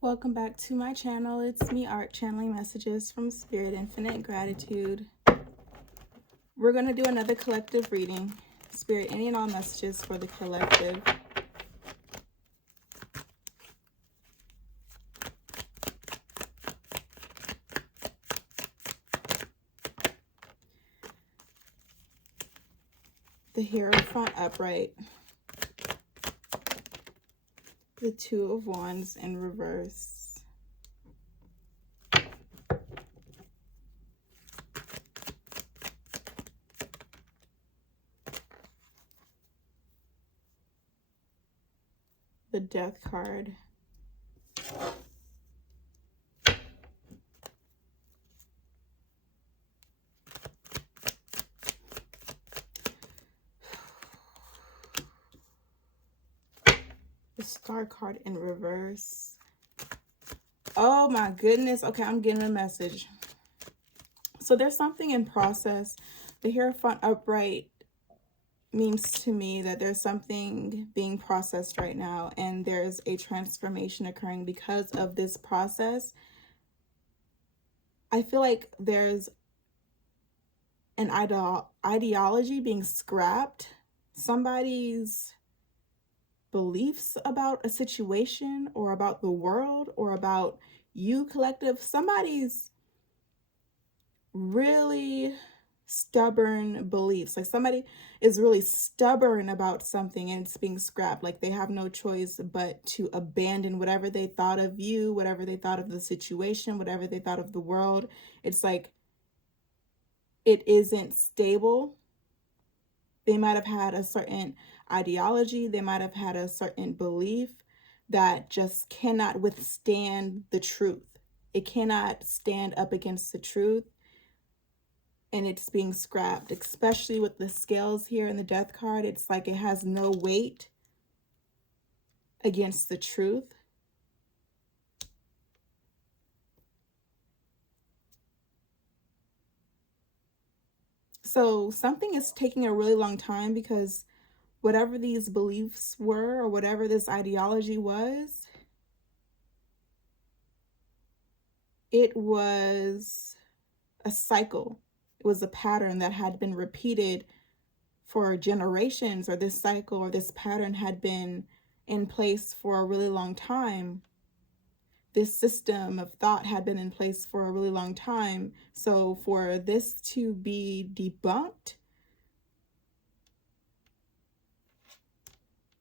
Welcome back to my channel. It's me, Art, channeling messages from Spirit, Infinite Gratitude. We're going to do another collective reading. Spirit, any and all messages for the collective. The Hierophant upright. The Two of Wands in reverse. The Death card. The Star card in reverse. Oh my goodness. Okay, I'm getting a message. So there's something in process. The Hierophant upright means to me that there's something being processed right now, and there's a transformation occurring because of this process. I feel like there's an ideology being scrapped. Somebody's beliefs about a situation or about the world or about you, collective. Somebody's really stubborn beliefs, like somebody is really stubborn about something and it's being scrapped, like they have no choice but to abandon whatever they thought of you, whatever they thought of the situation, whatever they thought of the world. It's like it isn't stable. They might have had a certain ideology, they might have had a certain belief that just cannot withstand the truth. It cannot stand up against the truth, and it's being scrapped, especially with the scales here in the Death card. It's like it has no weight against the truth. So something is taking a really long time, because whatever these beliefs were or whatever this ideology was, it was a cycle. It was a pattern that had been repeated for generations, or this cycle or this pattern had been in place for a really long time. This system of thought had been in place for a really long time. So for this to be debunked,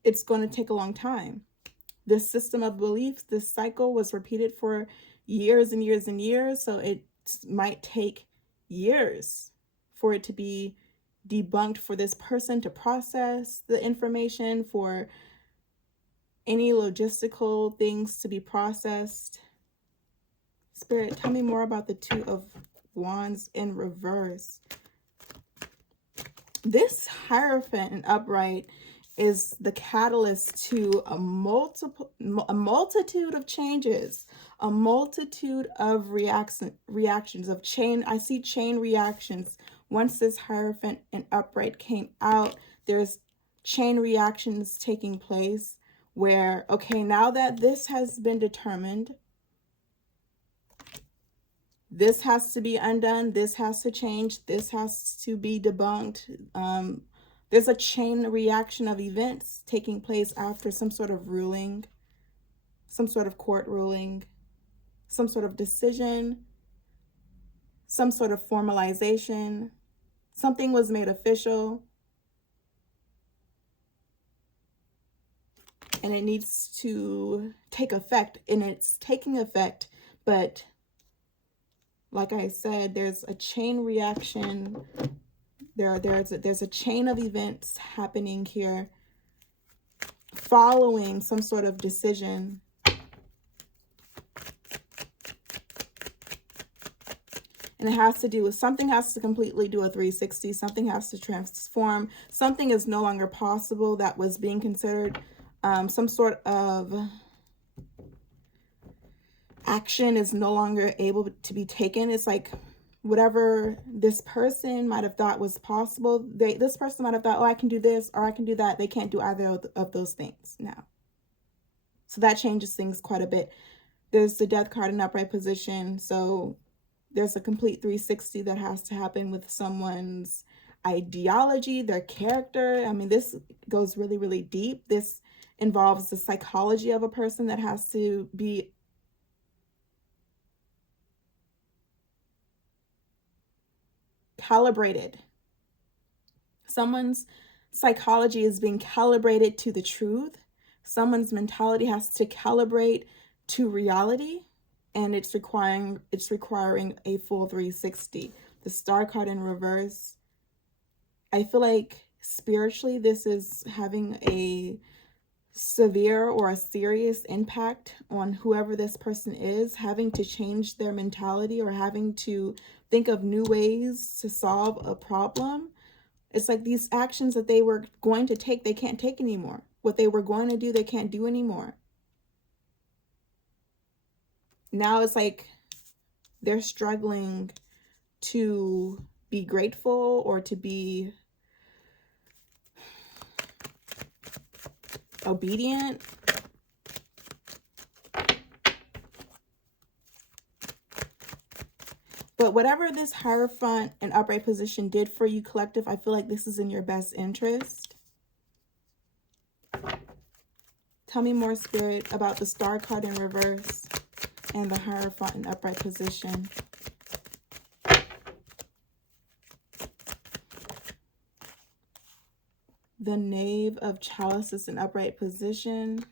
it's going to take a long time. This system of beliefs, this cycle was repeated for years and years and years. So it might take years for it to be debunked, for this person to process the information, for any logistical things to be processed. Spirit, tell me more about the Two of Wands in reverse. This Hierophant and upright is the catalyst to a multitude of changes, a multitude of reactions of chain. I see chain reactions. Once this Hierophant and upright came out, there's chain reactions taking place where, okay, now that this has been determined, this has to be undone, this has to change, this has to be debunked. There's a chain reaction of events taking place after some sort of ruling, some sort of court ruling, some sort of decision, some sort of formalization. Something was made official, and it needs to take effect, and it's taking effect. But like I said, there's a chain reaction. There's a chain of events happening here following some sort of decision. And it has to do with, something has to completely do a 360. Something has to transform. Something is no longer possible that was being considered. Some sort of action is no longer able to be taken. It's like whatever this person might have thought was possible, this person might have thought, oh, I can do this or I can do that. They can't do either of those things now. So that changes things quite a bit. There's the Death card in upright position. So there's a complete 360 that has to happen with someone's ideology, their character. I mean, this goes really, really deep. This involves the psychology of a person that has to be calibrated. Someone's psychology is being calibrated to the truth. Someone's mentality has to calibrate to reality, and it's requiring a full 360. The Star card in reverse, I feel like spiritually this is having a severe or a serious impact on whoever this person is, having to change their mentality or having to think of new ways to solve a problem. It's like these actions that they were going to take, they can't take anymore. What they were going to do, they can't do anymore. Now it's like they're struggling to be grateful or to be obedient. But whatever this Hierophant and upright position did for you, collective, I feel like this is in your best interest. Tell me more, Spirit, about the Star card in reverse and the Hierophant in upright position. The Knave of Chalices in upright position.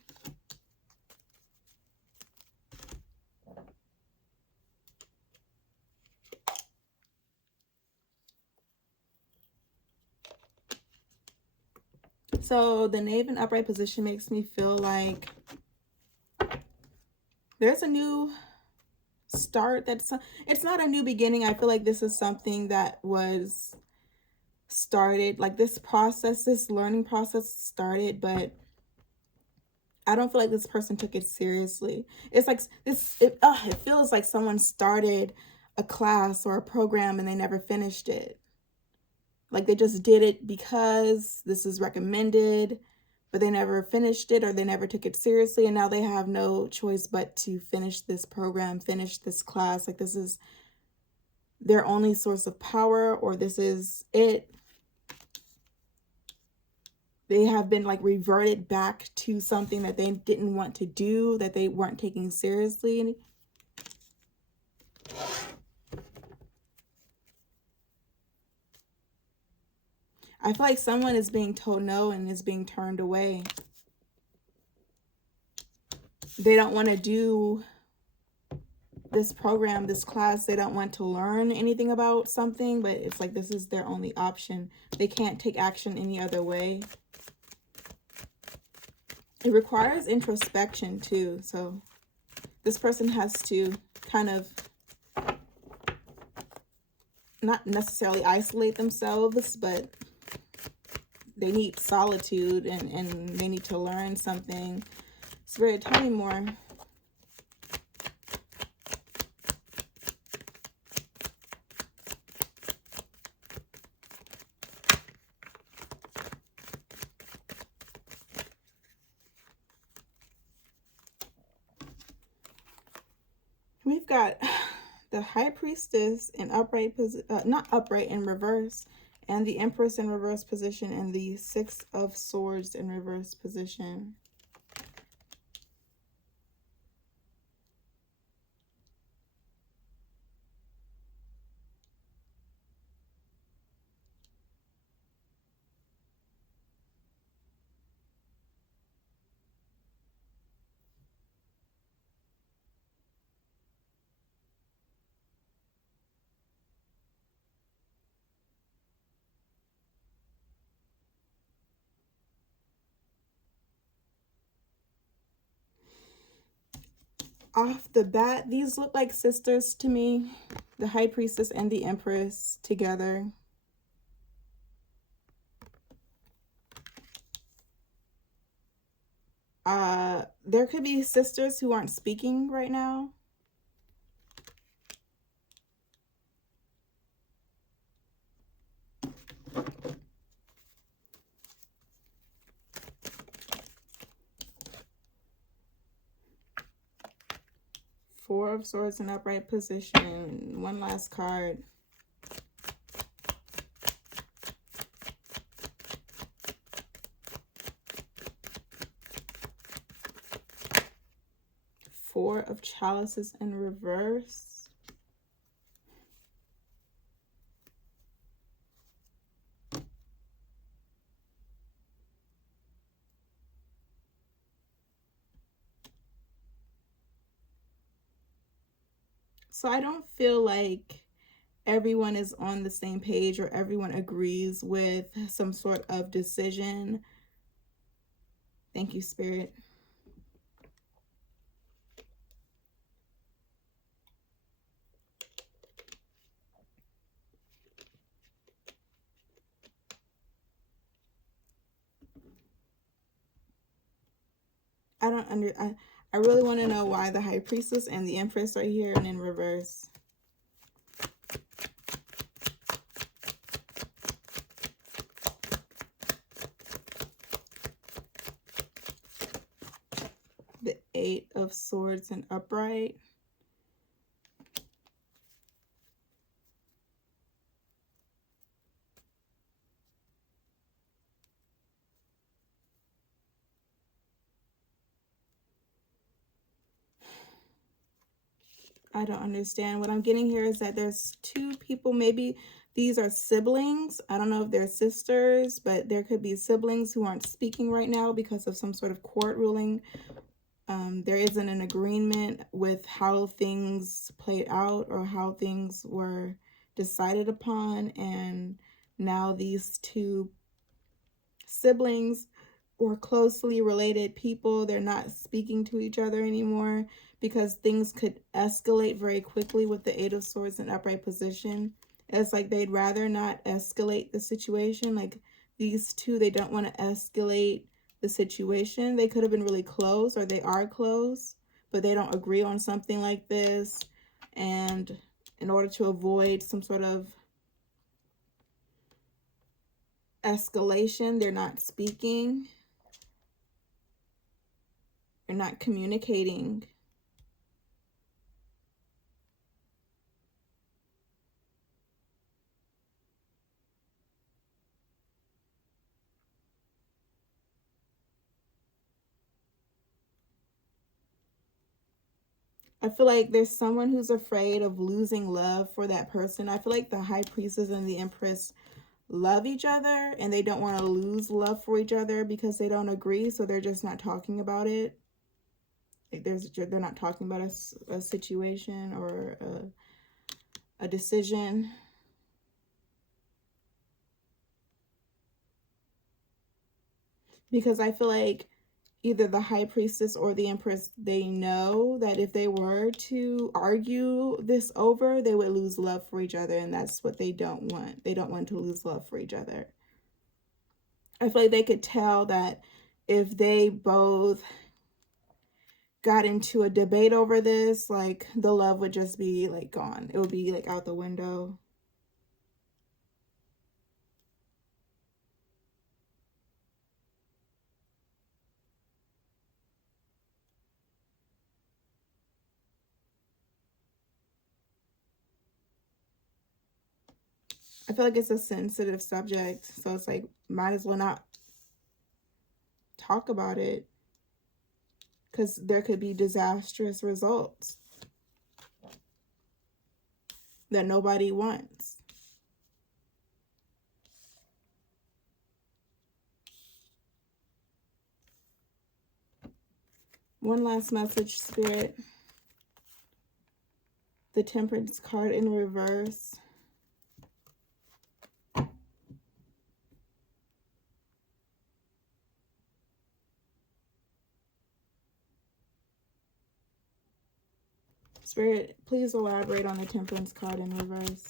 So the Knave in upright position makes me feel like there's a new start. It's not a new beginning. I feel like this is something that was started, like this process, this learning process started, but I don't feel like this person took it seriously. It's like it feels like someone started a class or a program and they never finished it. Like they just did it because this is recommended, but they never finished it or they never took it seriously. And now they have no choice but to finish this program, finish this class. Like this is their only source of power, or this is it. They have been like reverted back to something that they didn't want to do, that they weren't taking seriously. I feel like someone is being told no and is being turned away. They don't want to do this program, this class. They don't want to learn anything about something, but it's like this is their only option. They can't take action any other way. It requires introspection too. So this person has to kind of not necessarily isolate themselves, but they need solitude and they need to learn something. Spirit, tell me more. We've got the High Priestess in upright position, not upright, in reverse, and the Empress in reverse position, and the Six of Swords in reverse position. Off the bat, these look like sisters to me. The High Priestess and the Empress together. There could be sisters who aren't speaking right now. Four of Swords in upright position. One last card. Four of Chalices in reverse. So I don't feel like everyone is on the same page or everyone agrees with some sort of decision. Thank you, Spirit. I really want to know why the High Priestess and the Empress are here and in reverse. The Eight of Swords and upright. I don't understand. What I'm getting here is that there's two people, maybe these are siblings. I don't know if they're sisters, but there could be siblings who aren't speaking right now because of some sort of court ruling. There isn't an agreement with how things played out or how things were decided upon. And now these two siblings or closely related people, they're not speaking to each other anymore because things could escalate very quickly with the Eight of Swords in upright position. It's like they'd rather not escalate the situation. Like these two, they don't want to escalate the situation. They could have been really close, or they are close, but they don't agree on something like this. And in order to avoid some sort of escalation, they're not speaking. They're not communicating. I feel like there's someone who's afraid of losing love for that person. I feel like the High Priestess and the Empress love each other and they don't want to lose love for each other because they don't agree. So they're just not talking about it. Like they're not talking about a situation or a decision. Because I feel like either the High Priestess or the Empress, they know that if they were to argue this over, they would lose love for each other. And that's what they don't want. They don't want to lose love for each other. I feel like they could tell that if they both got into a debate over this, like the love would just be like gone. It would be like out the window. I feel like it's a sensitive subject, so it's like might as well not talk about it because there could be disastrous results that nobody wants. One last message, Spirit. The Temperance card in reverse. Spirit, please elaborate on the Temperance card in reverse.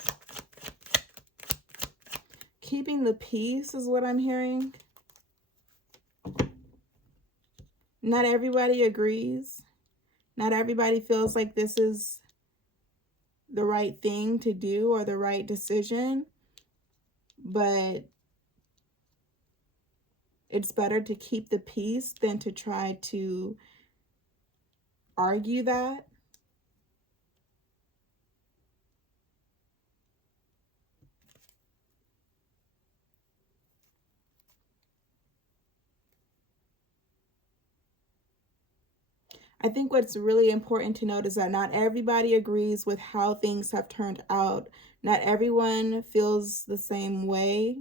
Keeping the peace is what I'm hearing. Not everybody agrees. Not everybody feels like this is the right thing to do or the right decision. But it's better to keep the peace than to try to argue that. I think what's really important to note is that not everybody agrees with how things have turned out. Not everyone feels the same way.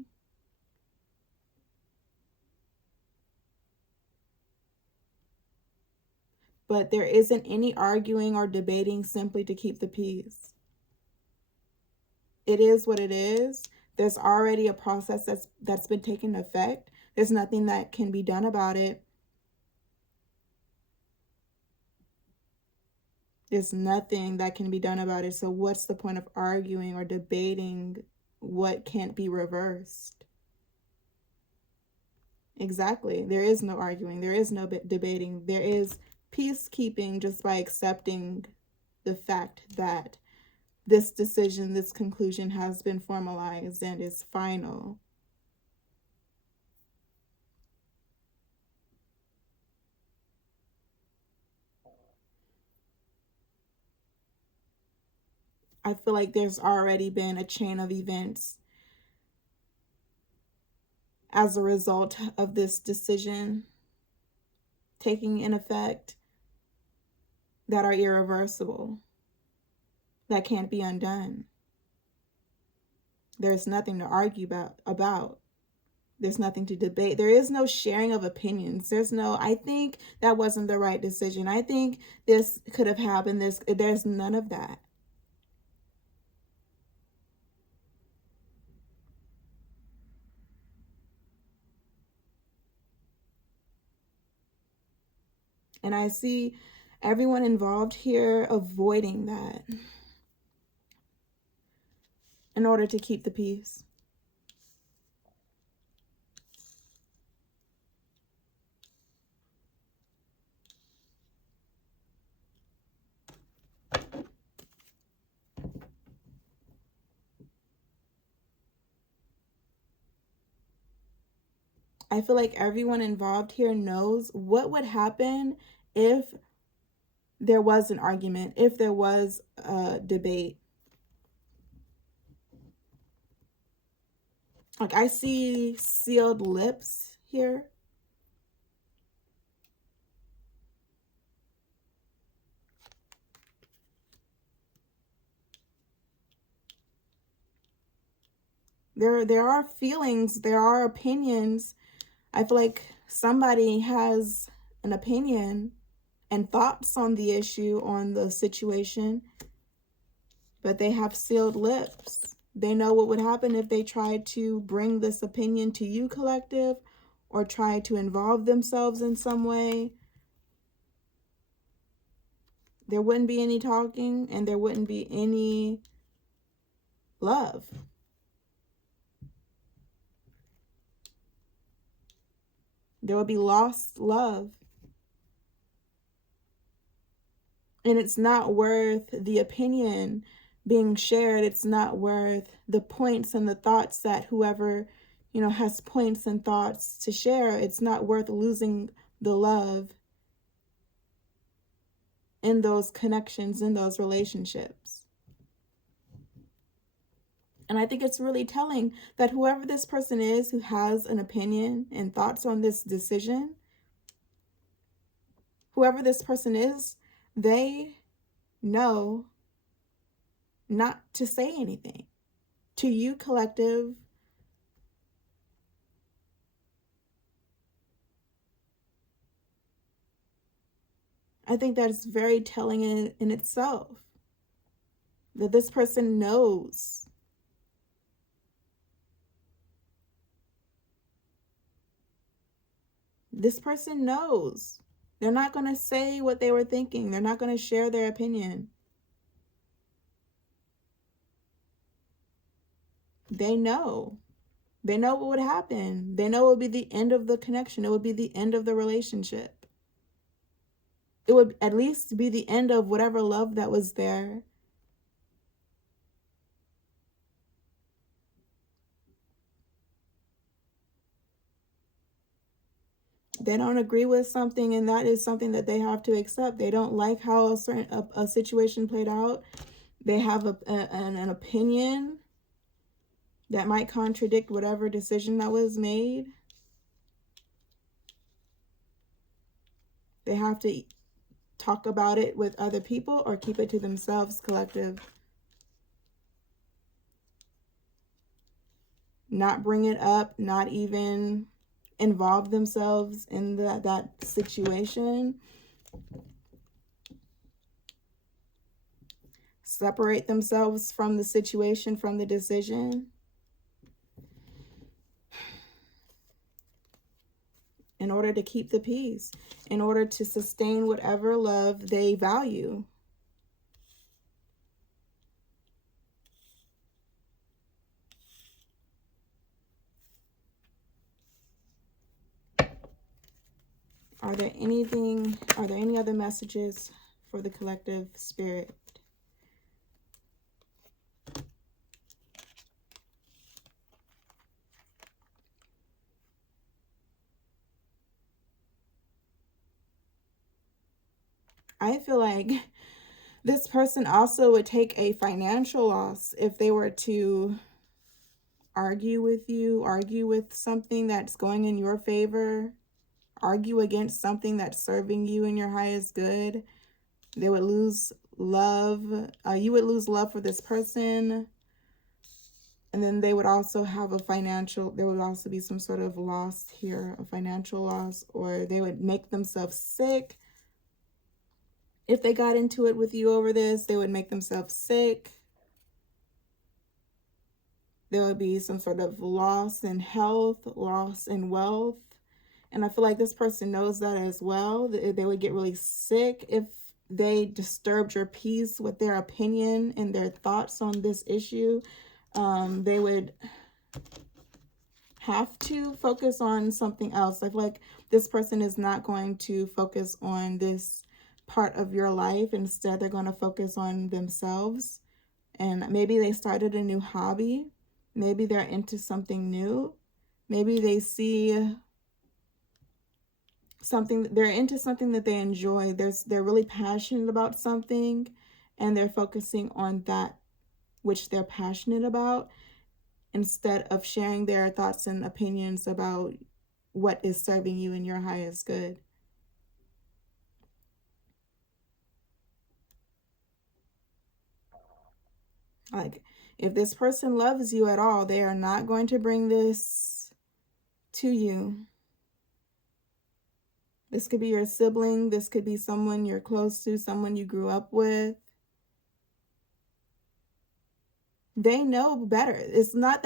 But there isn't any arguing or debating simply to keep the peace. It is what it is. There's already a process that's been taking effect. There's nothing that can be done about it. There's nothing that can be done about it. So what's the point of arguing or debating what can't be reversed? Exactly. There is no arguing. There is no debating. There is peacekeeping just by accepting the fact that this decision, this conclusion has been formalized and is final. I feel like there's already been a chain of events as a result of this decision taking in effect that are irreversible, that can't be undone. There's nothing to argue about. There's nothing to debate. There is no sharing of opinions. There's no, I think that wasn't the right decision. I think this could have happened. There's none of that. And I see everyone involved here avoiding that in order to keep the peace. I feel like everyone involved here knows what would happen if there was an argument, if there was a debate. Like, I see sealed lips here. There are feelings, there are opinions. I feel like somebody has an opinion and thoughts on the issue, on the situation, but they have sealed lips. They know what would happen if they tried to bring this opinion to you, collective, or try to involve themselves in some way. There wouldn't be any talking and there wouldn't be any love. There would be lost love. And it's not worth the opinion being shared. It's not worth the points and the thoughts that whoever, has points and thoughts to share. It's not worth losing the love in those connections, in those relationships. And I think it's really telling that whoever this person is who has an opinion and thoughts on this decision, whoever this person is, they know not to say anything. To you, collective, I think that's very telling in itself. That this person knows. This person knows. They're not going to say what they were thinking. They're not going to share their opinion. They know. They know what would happen. They know it would be the end of the connection. It would be the end of the relationship. It would at least be the end of whatever love that was there. They don't agree with something, and that is something that they have to accept. They don't like how a situation played out. They have an opinion that might contradict whatever decision that was made. They have to talk about it with other people or keep it to themselves, collective. Not bring it up, not even involve themselves in that situation. Separate themselves from the situation, from the decision, in order to keep the peace, in order to sustain whatever love they value. Are there any other messages for the collective spirit? I feel like this person also would take a financial loss if they were to argue with you, argue with something that's going in your favor, argue against something that's serving you in your highest good. They would lose love. You would lose love for this person. And then they would also have there would also be some sort of loss here, a financial loss, or they would make themselves sick. If they got into it with you over this, they would make themselves sick. There would be some sort of loss in health, loss in wealth. And I feel like this person knows that as well. They would get really sick if they disturbed your peace with their opinion and their thoughts on this issue. They would have to focus on something else. I feel like this person is not going to focus on this part of your life. Instead, they're going to focus on themselves. And maybe they started a new hobby. Maybe they're into something new. Maybe they see they're into something that they enjoy. They're really passionate about something, and they're focusing on that which they're passionate about, instead of sharing their thoughts and opinions about what is serving you in your highest good. Like, if this person loves you at all, they are not going to bring this to you. This could be your sibling. This could be someone you're close to, someone you grew up with. They know better. It's not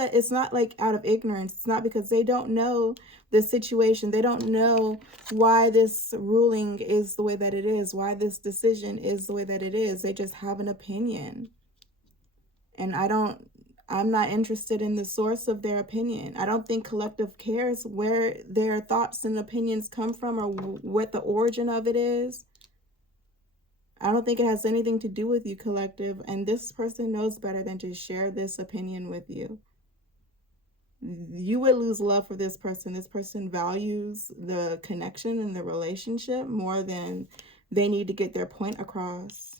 like out of ignorance. It's not because they don't know the situation. They don't know why this ruling is the way that it is, why this decision is the way that it is. They just have an opinion. And I'm not interested in the source of their opinion. I don't think collective cares where their thoughts and opinions come from or what the origin of it is. I don't think it has anything to do with you, collective. And this person knows better than to share this opinion with you. You would lose love for this person. This person values the connection and the relationship more than they need to get their point across.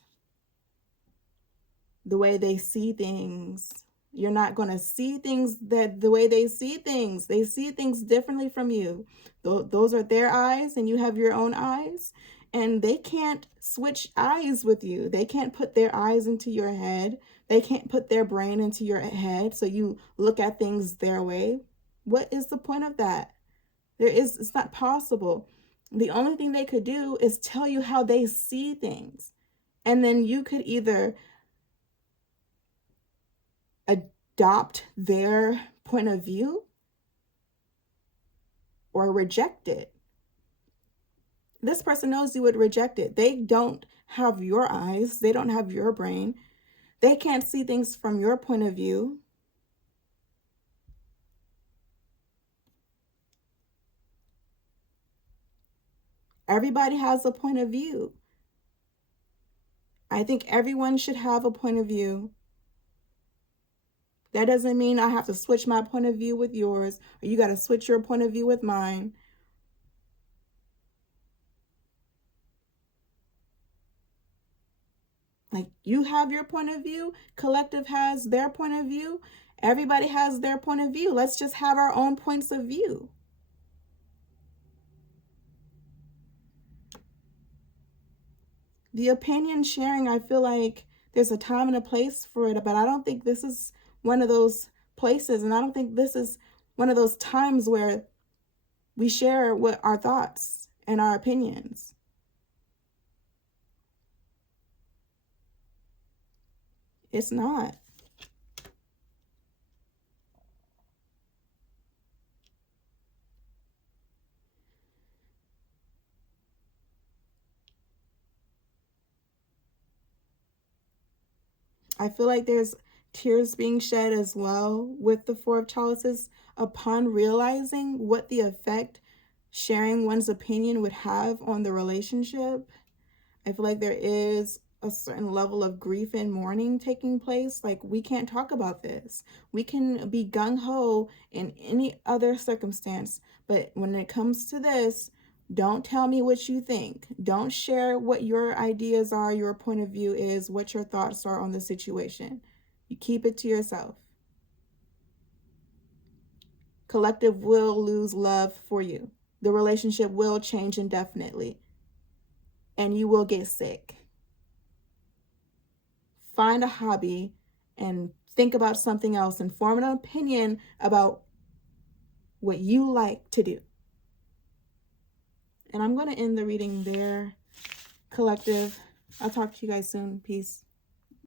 The way they see things. You're not going to see things the way they see things. They see things differently from you. Those are their eyes, and you have your own eyes. And they can't switch eyes with you. They can't put their eyes into your head. They can't put their brain into your head so you look at things their way. What is the point of that? It's not possible. The only thing they could do is tell you how they see things. And then you could either adopt their point of view or reject it. This person knows you would reject it. They don't have your eyes. They don't have your brain. They can't see things from your point of view. Everybody has a point of view. I think everyone should have a point of view. That doesn't mean I have to switch my point of view with yours, or you got to switch your point of view with mine. Like, you have your point of view, collective has their point of view, everybody has their point of view. Let's just have our own points of view. The opinion sharing, I feel like there's a time and a place for it, but I don't think this is one of those places. And I don't think this is one of those times where we share what our thoughts and our opinions. It's not. I feel like there's tears being shed as well with the Four of Chalices upon realizing what the effect sharing one's opinion would have on the relationship. I feel like there is a certain level of grief and mourning taking place. Like, we can't talk about this. We can be gung-ho in any other circumstance, but when it comes to this, don't tell me what you think. Don't share what your ideas are, your point of view is, what your thoughts are on the situation. You keep it to yourself. Collective will lose love for you. The relationship will change indefinitely, and you will get sick. Find a hobby and think about something else and form an opinion about what you like to do. And I'm going to end the reading there, collective. I'll talk to you guys soon. Peace.